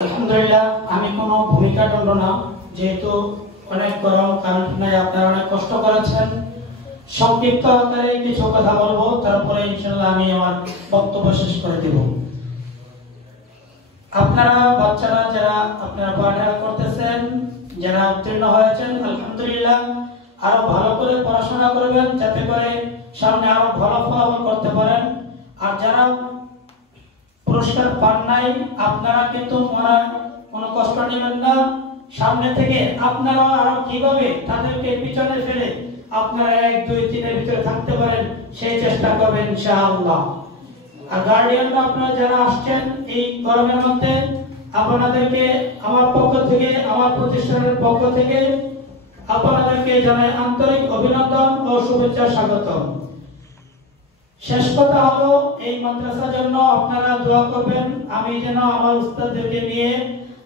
আলহামদুলিল্লাহ, আমি কোনো ভূমিকা টানব না, যেহেতু অনেক গরম, কারেন্ট নাই, আপনারা অনেক কষ্ট করেছেন। সংক্ষিপ্ত আকারে কিছু কথা বলবো, তারপরে ইনশাআল্লাহ আমি আমার বক্তব্য শেষ করে দেব। আপনারা বাচ্চারা যারা আপনারা পড়ালেখা করতেছেন, যারা উত্তীর্ণ হয়েছেন, আলহামদুলিল্লাহ, আরো ভালো করে পড়াশোনা করবেন, যাতে করে সামনে আরো ভালো ফলাফল করতে পারেন। আর যারা পুরস্কার পান নাই, আপনারা কিন্তু কোনো কষ্ট নেবেন না। সামনে থেকে আপনারা আরো কিভাবে তাদেরকে পিছনে ফেলে আপনারা 1, 2, 3 এর ভিতরে থাকতে পারেন, সেই চেষ্টা করবেন ইনশাআল্লাহ। আর গার্ডিয়ানরা আপনারা যারা আসছেন এই গরমের মধ্যে, আপনাদেরকে আমার পক্ষ থেকে, আমার প্রতিষ্ঠানের পক্ষ থেকে আপনাদেরকে জানাই আন্তরিক অভিনন্দন ও শুভেচ্ছা, স্বাগতম। শেষ কথা হলো, এই মাদ্রাসার জন্য আপনারা দোয়া করবেন। আমি যেন আমার উস্তাদদেরকে নিয়ে,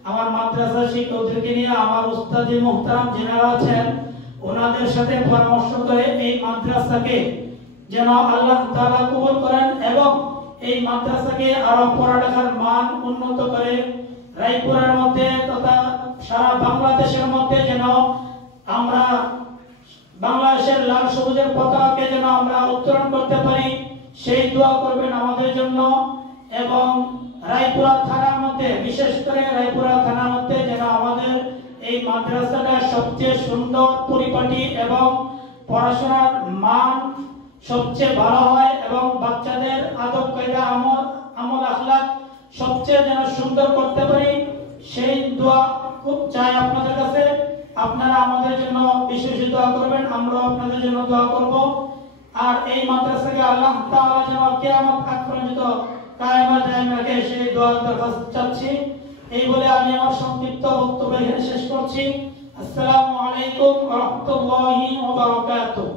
আমার মাদ্রাসা শিক্ষকদেরকে নিয়ে, আমার উস্তাদি মুহতারাম যারা আছেন ওনাদের সাথে পরামর্শ করে এই মাদ্রাসাকে যেন আল্লাহ তাআলা কবুল করেন এবং এই মাদ্রাসাকে আরো পড়ালেখার মান উন্নত করে রায়পুরের মধ্যে তথা সারা বাংলাদেশের মধ্যে যেন আমরা বাংলাদেশের লাল সবুজের পতাকাকে যেন আমরা উত্তোলন করতে পারি, সেই দোয়া করবেন আমাদের জন্য। এবং রায়পুরা থানার মধ্যে, বিশেষ করে রায়পুরা থানার মধ্যে যেন আমাদের এই মাদ্রাসাটা সবচেয়ে সুন্দর, পরিপাটি এবং পড়াশোনার মান সবচেয়ে ভালো হয় এবং বাচ্চাদের আদব কায়দা, আমল আখলাক সবচেয়ে যেন সুন্দর করতে পারি, সেই দোয়া খুব চাই আপনাদের কাছে। আপনারা আমাদের জন্য বিশেষ দোয়া করবেন, আমরাও আপনাদের জন্য দোয়া করব। আর এই মাদ্রাসাকে আল্লাহ তাআলা যেন কিয়ামত আগ পর্যন্ত কায়েম দায়েম রাখে, সেই দোয়া দরখাস্ত চাচ্ছি। এই বলে আমি আমার সংক্ষিপ্ত বক্তব্য এখানে শেষ করছি। আসসালামু আলাইকুম ওয়া রাহমাতুল্লাহি ওয়া বারাকাতুহু।